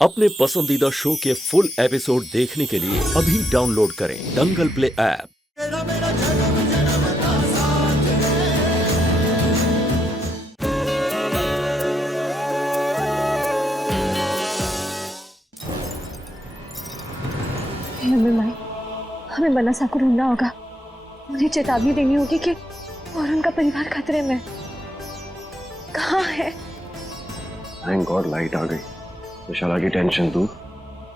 अपने पसंदीदा शो के फुल एपिसोड देखने के लिए अभी डाउनलोड करें दंगल प्ले ऐप। माई, हमें बनासा को ढूंढना होगा। उन्हें चेतावनी देनी होगी कि और उनका परिवार खतरे में। कहाँ है? थैंक गॉड लाइट आ गई। विशाला की टेंशन दूर,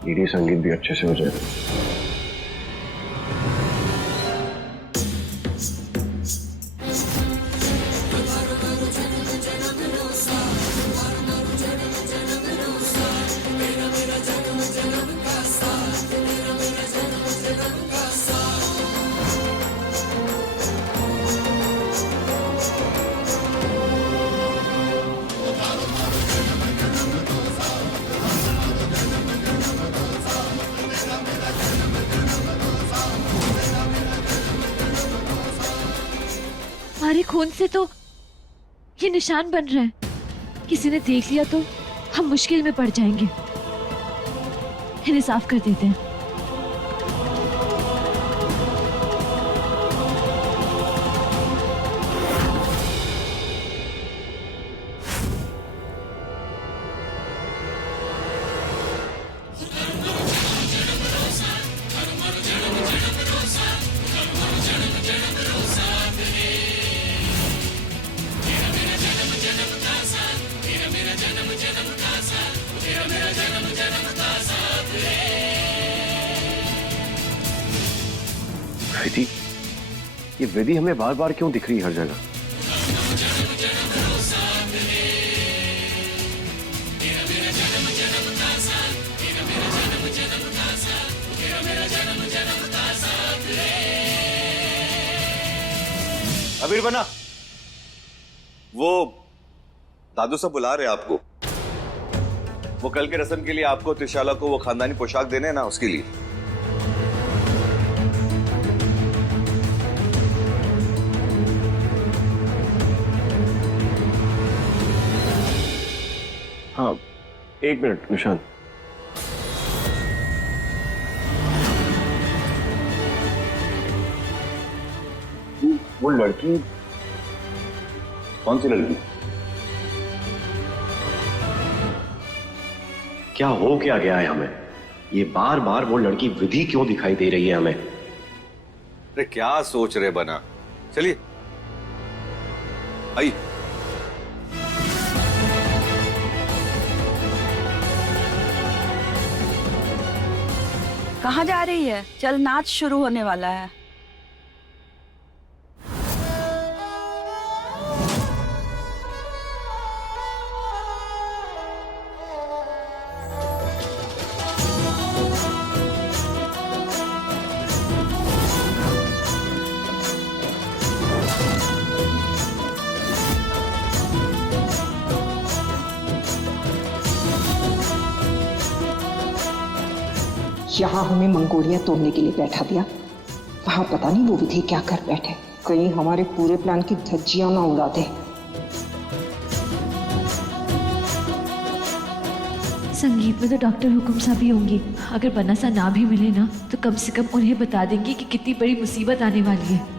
डीडी संगीत भी अच्छे से हो जाए। हमारे खून से तो ये निशान बन रहे हैं। किसी ने देख लिया तो हम मुश्किल में पड़ जाएंगे। इन्हें साफ कर देते हैं। विधि, ये विधि हमें बार बार क्यों दिख रही है हर जगह? अबीर बना, वो दादू सब बुला रहे हैं आपको। वो कल के रस्म के लिए आपको त्रिशाला को वो खानदानी पोशाक देने हैं ना, उसके लिए। हाँ, एक मिनट निशान। वो लड़की कौन सी लड़की? क्या हो क्या गया है हमें? ये बार बार वो लड़की विधि क्यों दिखाई दे रही है हमें? अरे क्या सोच रहे बना? चलिए आई। कहाँ जा रही है? चल, नाच शुरू होने वाला है। यहाँ हमें मंगोलियां तोड़ने के लिए बैठा दिया, वहां पता नहीं वो विधि क्या कर बैठे। कहीं हमारे पूरे प्लान की धज्जियां ना उड़ा दे। संगीत में तो डॉक्टर हुकुम साहब भी होंगी। अगर बनासा ना भी मिले ना तो कम से कम उन्हें बता देंगे कि कितनी बड़ी मुसीबत आने वाली है।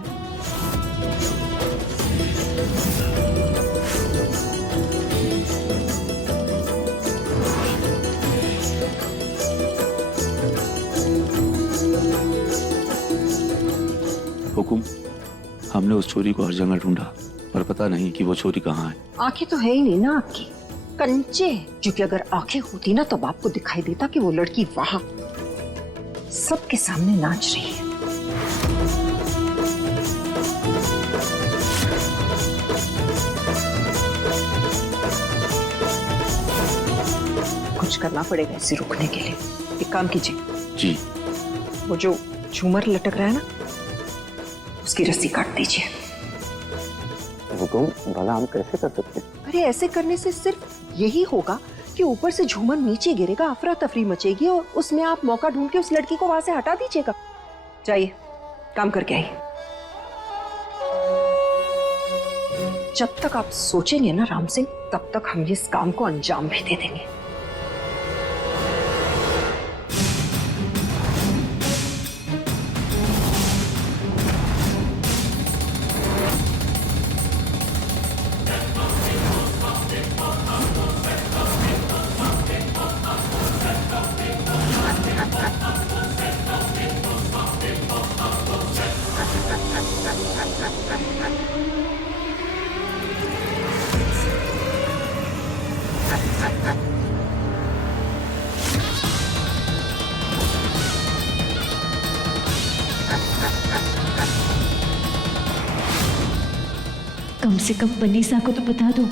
हुकुम, हमने उस छोरी को हर जगह ढूंढा पर पता नहीं कि वो छोरी कहाँ है। आंखें तो है ही नहीं ना आपकी, कंचे। क्योंकि अगर आंखें होती ना तो आपको दिखाई देता कि वो लड़की वहां सबके सामने नाच रही है। कुछ करना पड़ेगा इसे रोकने के लिए। एक काम कीजिए जी। वो जो झूमर लटक रहा है ना, उसकी रस्सी काट दीजिए। हुकुम, भला हम कैसे कर सकते? अरे ऐसे करने से सिर्फ यही होगा कि ऊपर से झूमर नीचे गिरेगा, अफरा तफरी मचेगी और उसमें आप मौका ढूंढ के उस लड़की को वहां से हटा दीजिएगा। जाइए, काम करके आइए। जब तक आप सोचेंगे ना राम सिंह, तब तक हम इस काम को अंजाम भी दे देंगे। कम से कम बनीसा को तो बता दो।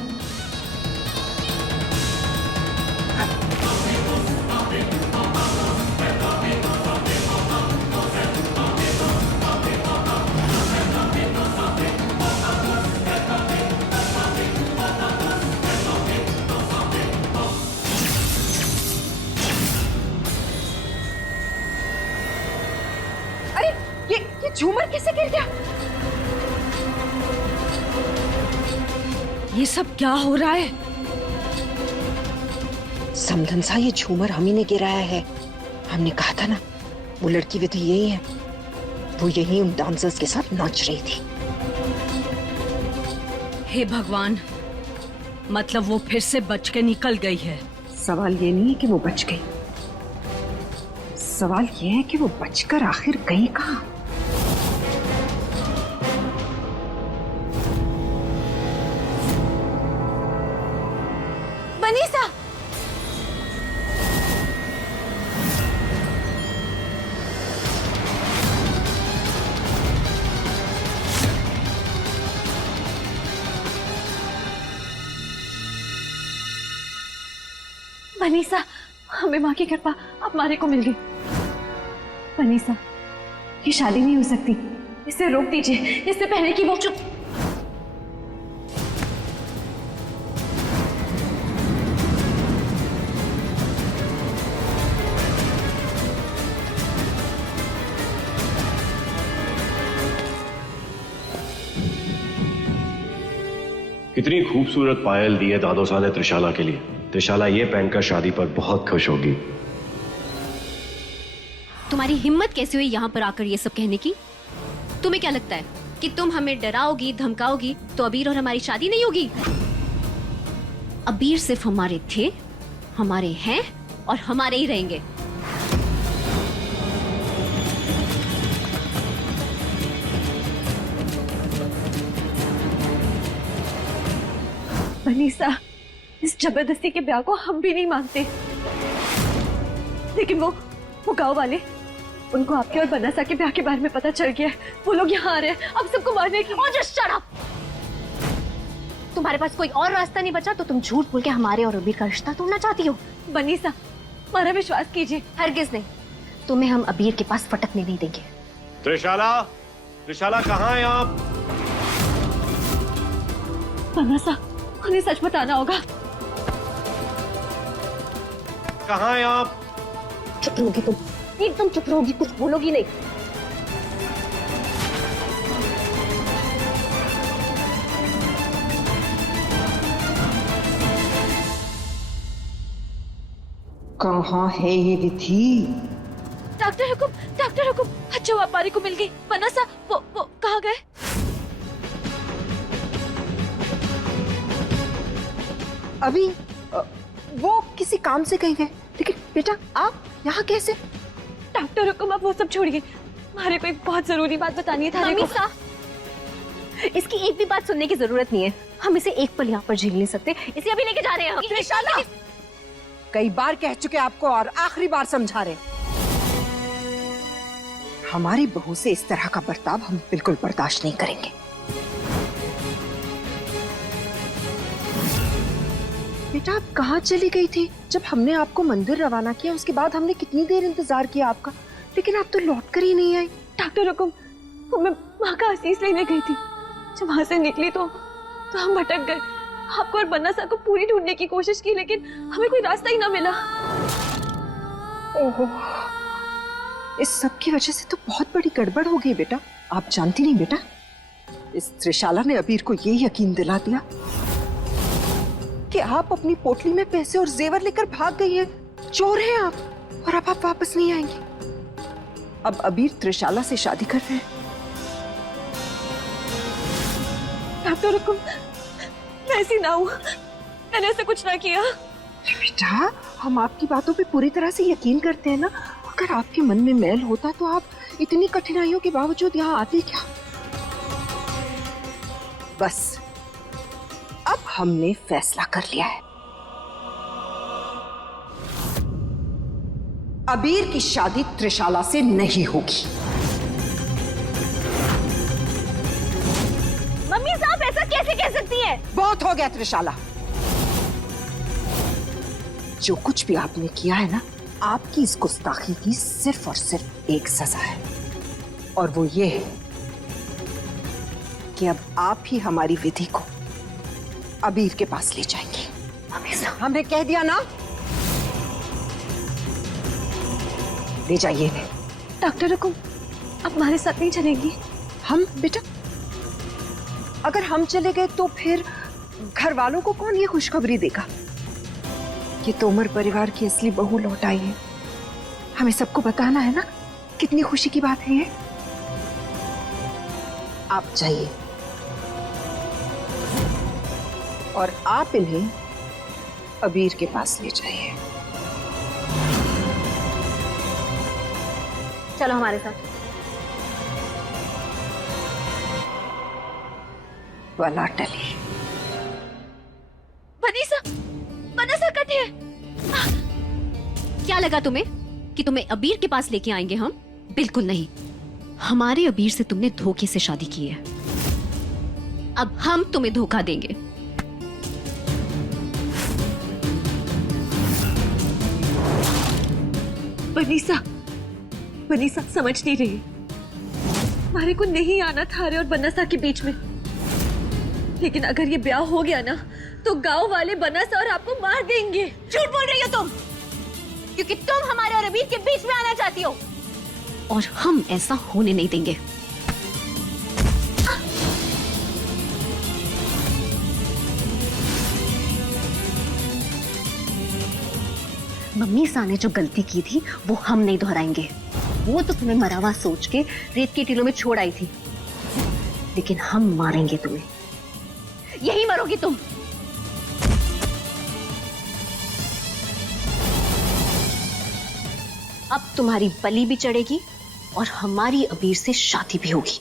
अरे ये झूमर कैसे गिर गया? ये सब क्या हो रहा है? समधन सा, ये झूमर हम ही ने गिराया है। हमने कहा था ना, वो लड़की भी तो यही है। वो यही उन डांसर्स के साथ नाच रही थी। हे भगवान, मतलब वो फिर से बच के निकल गई है। सवाल ये नहीं है कि वो बच गई, सवाल ये है कि वो बचकर आखिर गई कहाँ? बनीसा, बनीसा, हमें माँ की कृपा अब मारे को मिल गई। बनीसा, ये शादी नहीं हो सकती, इसे रोक दीजिए, इससे पहले कि वो चुप। कितनी खूबसूरत पायल दी है दादोसा ने त्रिशाला के लिए। त्रिशाला ये पहनकर शादी पर बहुत खुश होगी। तुम्हारी हिम्मत कैसे हुई यहाँ पर आकर ये सब कहने की? तुम्हें क्या लगता है कि तुम हमें डराओगी धमकाओगी तो अबीर और हमारी शादी नहीं होगी? अबीर सिर्फ हमारे थे, हमारे हैं और हमारे ही रहेंगे। बनीसा, इस जबरदस्ती के ब्याह को हम भी नहीं मानते, लेकिन वो गांव वाले, उनको आपके और बनासा के ब्याह के बारे में पता चल गया है। वो लोग यहाँ आ रहे हैं अब सबको मारने की। और जस्ट शट अप! तुम्हारे पास कोई और रास्ता नहीं बचा तो तुम झूठ बोल के हमारे और अबीर का रिश्ता तोड़ना चाहती हो। बनीसा, हमारा विश्वास कीजिए। हरगिज नहीं, तुम्हें हम अबीर के पास फटकने नहीं देंगे। त्रिशाला, त्रिशाला कहाँ हैं आप? बनासा, उन्हें सच बताना होगा। कहाँ हैं आप? चुप रहोगी तुम, एकदम चुप रहोगी, कुछ बोलोगी नहीं। कहाँ है ये विधि? डॉक्टर हुकुम, डॉक्टर हुकुम, अच्छा हुआ पारी को मिल गई। बनासा, वो कहाँ गए? अभी वो किसी काम से कहीं गए, लेकिन बेटा आप यहाँ कैसे? डॉक्टर हुकुम, अब वो सब छोड़िए, हमारे को एक बहुत जरूरी बात बतानी है थाने को। इसकी एक भी बात सुनने की जरूरत नहीं है। हम इसे एक पल यहाँ पर झेल नहीं सकते, इसे अभी लेके जा रहे हैं हम। त्रिशाला, कई बार कह चुके आपको और आखिरी बार समझा रहे, हमारी बहू से इस तरह का बर्ताव हम बिल्कुल बर्दाश्त नहीं करेंगे। बेटा आप कहाँ चली गई थी जब हमने आपको मंदिर रवाना किया? उसके बाद हमने कितनी देर इंतजार किया आपका, लेकिन आप तो लौट कर ही नहीं आई। डॉक्टर हुकुम, वो मैं वहाँ का आशीष लेने गई थी। जब वहां से निकली तो हम भटक गए। आपको और बनासा को पूरी ढूंढने की कोशिश की, लेकिन हमें कोई रास्ता ही ना मिला। ओहो, इस सब की वजह से तो बहुत बड़ी गड़बड़ हो गई बेटा। आप जानती नहीं बेटा, इस त्रिशाला ने अबीर को ये यकीन दिला दिया कि आप अपनी पोटली में पैसे और जेवर लेकर भाग गई हैं, चोर हैं आप, और अब आप वापस नहीं आएंगे। अब अबीर त्रिशाला से शादी कर रहे हैं। डॉक्टर हुकुम, मैं ऐसी ना हूँ, मैंने ऐसा कुछ ना किया। बेटा हम आपकी बातों पे पूरी तरह से यकीन करते हैं ना। अगर आपके मन में मैल होता तो आप इतनी कठिनाइयों के बावजूद यहाँ आते क्या? बस अब हमने फैसला कर लिया है, अबीर की शादी त्रिशाला से नहीं होगी। मम्मी साहब, ऐसा कैसे कह सकती है। बहुत हो गया त्रिशाला। जो कुछ भी आपने किया है ना, आपकी इस गुस्ताखी की सिर्फ और सिर्फ एक सजा है, और वो ये है कि अब आप ही हमारी विधि को अबीर के पास ले जाएंगे। हमने कह दिया ना, ले जाइए इन्हें। डॉक्टर हुकुम, अब हमारे साथ नहीं चलेंगी? हम बेटा, अगर हम चले गए तो फिर घर वालों को कौन ये खुशखबरी देगा कि तोमर परिवार की असली बहू लौट आई है? हमें सबको बताना है ना, कितनी खुशी की बात है ये। आप जाइए और आप इन्हें अबीर के पास ले जाइए। चलो हमारे साथ। वाला टली। वनीसा, वनीसा कटी है। क्या लगा तुम्हें कि तुम्हें अबीर के पास लेके आएंगे हम? बिल्कुल नहीं। हमारे अबीर से तुमने धोखे से शादी की है, अब हम तुम्हें धोखा देंगे। वनीसा, वनीसा समझ नहीं रही। हमारे को नहीं आना था अरे और बनसा के बीच में, लेकिन अगर ये ब्याह हो गया ना तो गांव वाले बनसा और आपको मार देंगे। झूठ बोल रही हो तुम, क्योंकि तुम हमारे और अबीर के बीच में आना चाहती हो, और हम ऐसा होने नहीं देंगे। मम्मी सा ने जो गलती की थी वो हम नहीं दोहराएंगे। वो तो तुम्हें मरावा सोच के रेत के टीलों में छोड़ आई थी, लेकिन हम मारेंगे तुम्हें। यही मरोगी तुम। अब तुम्हारी बलि भी चढ़ेगी और हमारी अबीर से शादी भी होगी।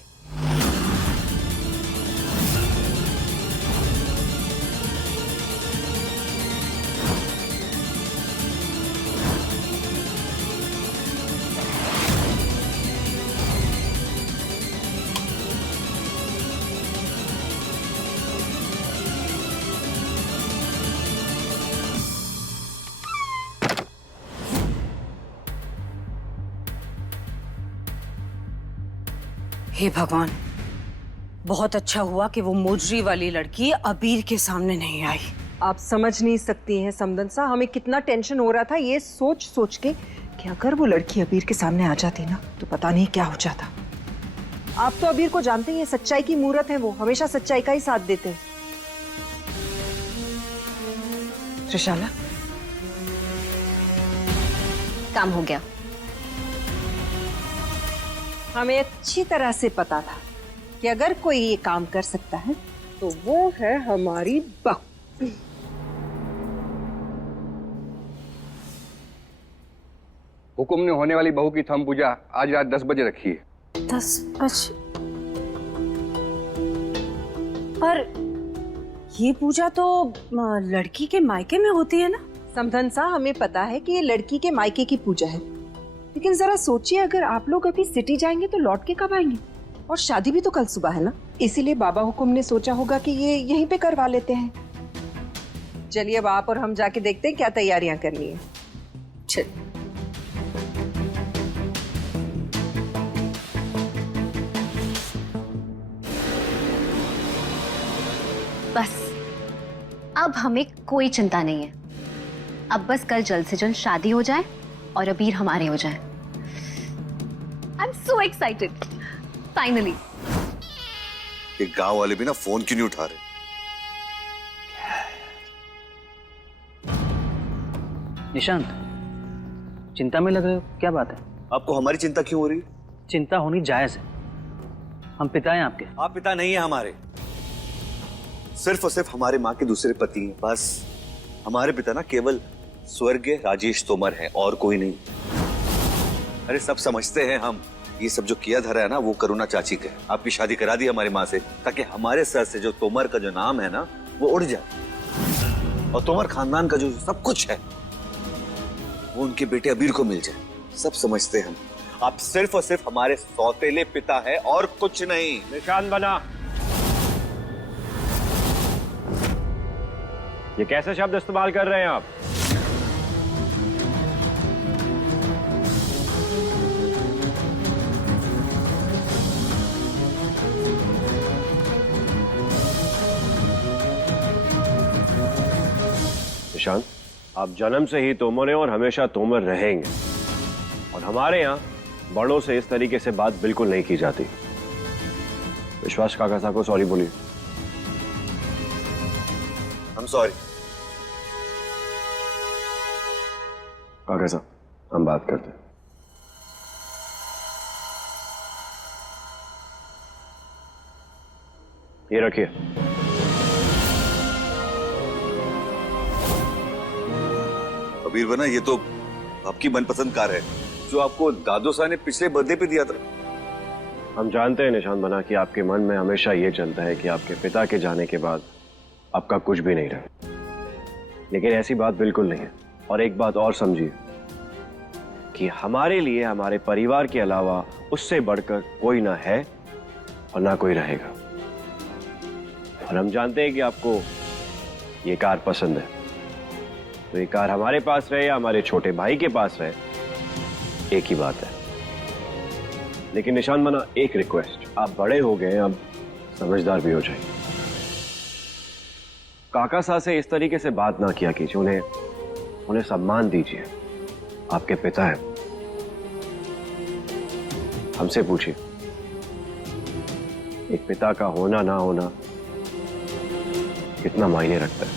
हे भगवान, बहुत अच्छा हुआ कि वो मोजरी वाली लड़की अबीर के सामने नहीं आई। आप समझ नहीं सकती हैं समदन सा, हमें कितना टेंशन हो रहा था ये सोच सोच के कि अगर वो लड़की अबीर के सामने आ जाती ना तो पता नहीं क्या हो जाता। आप तो अबीर को जानते हैं, सच्चाई की मूरत है, वो हमेशा सच्चाई का ही साथ देते हैं। त्रिशाला, काम हो गया। हमें अच्छी तरह से पता था कि अगर कोई ये काम कर सकता है तो वो है हमारी बहू। हुकुम ने होने वाली बहू की थम पूजा आज रात 10 बजे रखी है। 10 बजे? पर ये पूजा तो लड़की के मायके में होती है ना? समधन सा, हमें पता है कि ये लड़की के मायके की पूजा है, लेकिन जरा सोचिए अगर आप लोग अभी सिटी जाएंगे तो लौट के कब आएंगे? और शादी भी तो कल सुबह है ना, इसीलिए बाबा हुकुम ने सोचा होगा कि ये यहीं पे करवा लेते हैं। चलिए अब आप और हम जाके देखते हैं क्या तैयारियां करनी है। चल। बस अब हमें कोई चिंता नहीं है। अब बस कल जल्द से जल्द शादी हो जाए और अबीर हमारे हो जाए। I am so excited, finally. ये गांव वाले भी ना फोन क्यों नहीं उठा रहे? निशांत, चिंता में लग रहे हो, क्या बात है? आपको हमारी चिंता क्यों हो रही है? चिंता होनी जायज है, हम पिता हैं आपके। आप पिता नहीं है हमारे, सिर्फ और सिर्फ हमारे माँ के दूसरे पति हैं, बस। हमारे पिता ना केवल स्वर्गीय राजेश तोमर है और कोई नहीं। अरे सब समझते हैं हम, ये सब जो किया धरा है ना वो करुणा चाची का है। आपकी शादी करा दी हमारी माँ से ताकि हमारे सर से जो तोमर का जो नाम है ना वो उड़ जाए, और तोमर खानदान का जो सब कुछ है वो उनके बेटे अबीर को मिल जाए। सब समझते हैं हम, आप सिर्फ और सिर्फ हमारे सौतेले पिता है और कुछ नहीं। निशान बना। ये कैसे शब्द इस्तेमाल कर रहे हैं आप? निशांत, आप जन्म से ही तोमर हैं और हमेशा तोमर रहेंगे। और हमारे यहाँ बड़ों से इस तरीके से बात बिल्कुल नहीं की जाती। विश्वास काका साहब को सॉरी बोलिए। I'm sorry. काका साहब, हम बात करते हैं। ये रखिए। अबीर बना, ये तो आपकी मनपसंद कार है जो आपको दादू साहब ने पिछले बर्थडे पे दिया था। हम जानते हैं निशांत बना कि आपके मन में हमेशा ये चलता है कि आपके पिता के जाने के बाद आपका कुछ भी नहीं रहा, लेकिन ऐसी बात बिल्कुल नहीं है। और एक बात और समझिए कि हमारे लिए हमारे परिवार के अलावा उससे बढ़कर कोई ना है और ना कोई रहेगा। और हम जानते हैं कि आपको ये कार पसंद है, तो ये कार हमारे पास रहे या हमारे छोटे भाई के पास रहे, एक ही बात है। लेकिन निशान बना, एक रिक्वेस्ट, आप बड़े हो गए, अब समझदार भी हो जाइए। काका साहब से इस तरीके से बात ना किया कीजिए, उन्हें सम्मान दीजिए। आपके पिता हैं। हमसे पूछिए, एक पिता का होना ना होना कितना मायने रखता है।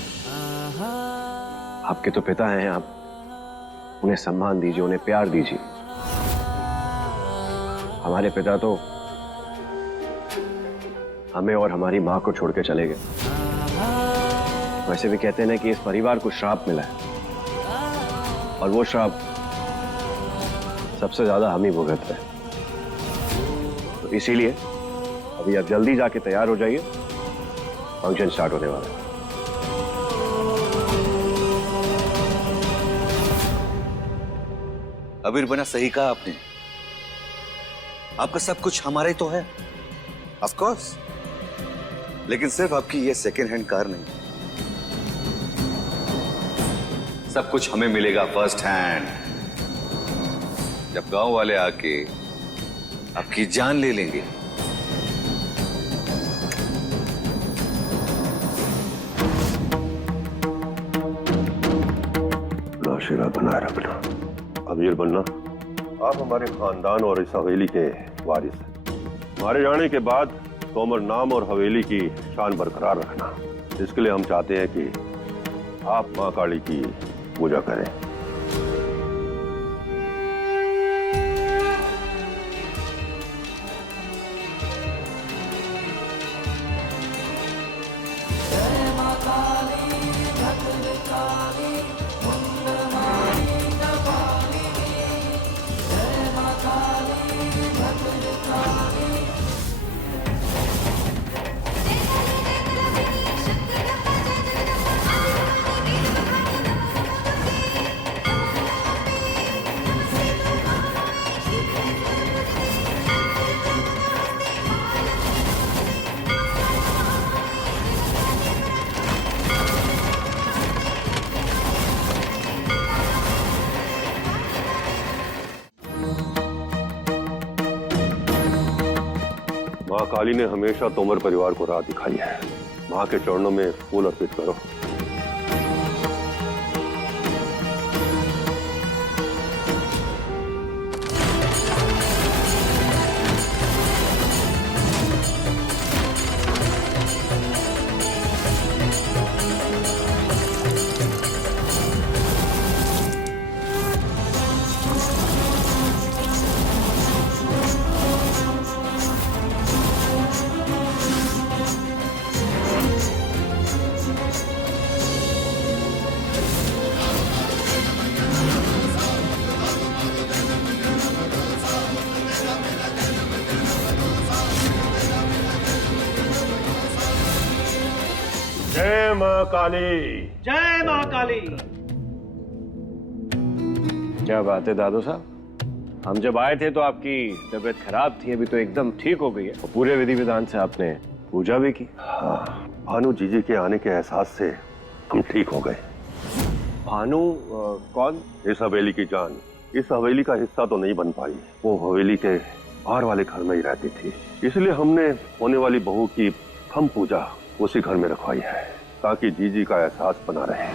आपके तो पिता हैं, आप उन्हें सम्मान दीजिए, उन्हें प्यार दीजिए। हमारे पिता तो हमें और हमारी मां को छोड़ के चले गए। वैसे भी कहते हैं ना कि इस परिवार को श्राप मिला है, और वो श्राप सबसे ज्यादा हम ही भुगत रहे हैं। तो इसीलिए अभी आप जल्दी जाके तैयार हो जाइए, फंक्शन स्टार्ट होने वाला है। अबीर बना, सही कहा आपने। आपका सब कुछ हमारा ही तो है, ऑफ कोर्स, लेकिन सिर्फ आपकी ये सेकेंड हैंड कार नहीं, सब कुछ हमें मिलेगा फर्स्ट हैंड, जब गांव वाले आके आपकी जान ले लेंगे। आशीर्वाद बनाए रखना। अबीर बनना, आप हमारे खानदान और इस हवेली के वारिस हैं। हमारे जाने के बाद तोमर नाम और हवेली की शान बरकरार रखना। इसके लिए हम चाहते हैं कि आप मां काली की पूजा करें। मां काली ने हमेशा तोमर परिवार को राह दिखाई है। मां के चरणों में फूल अर्पित करो। जय मां काली। जय मां काली। क्या बात है दादू साहब, हम जब आए थे तो आपकी तबीयत खराब थी, अभी तो एकदम ठीक हो गई है और पूरे विधि विधान से आपने पूजा भी की। भानु जीजी के आने के एहसास से हम ठीक हो गए। भानु कौन? इस हवेली की जान इस हवेली का हिस्सा तो नहीं बन पाई। वो हवेली के बाहर वाले घर में ही रहती थी, इसलिए हमने होने वाली बहू की थम पूजा उसी घर में रखवाई है ताकि जीजी का एहसास बना रहे।